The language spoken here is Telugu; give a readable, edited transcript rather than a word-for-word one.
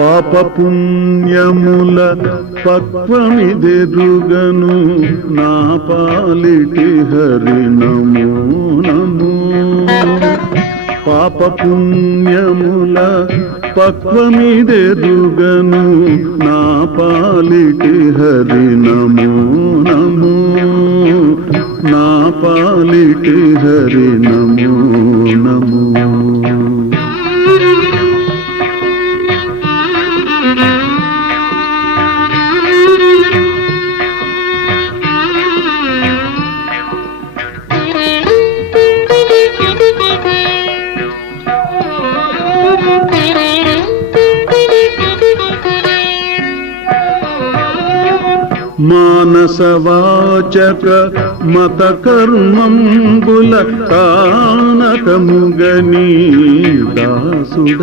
పాపపుణ్యముల పక్వమిదెరుగను నా పాలిటి హరి నమో నమో. పాపపుణ్యముల పక్వమిదెరుగను నా పాలిటి హరి నమో నమో. నా పాలిటి హరి నమో నమో. మానసవాచక మత కర్మంబుల కానకముగని దాసుడ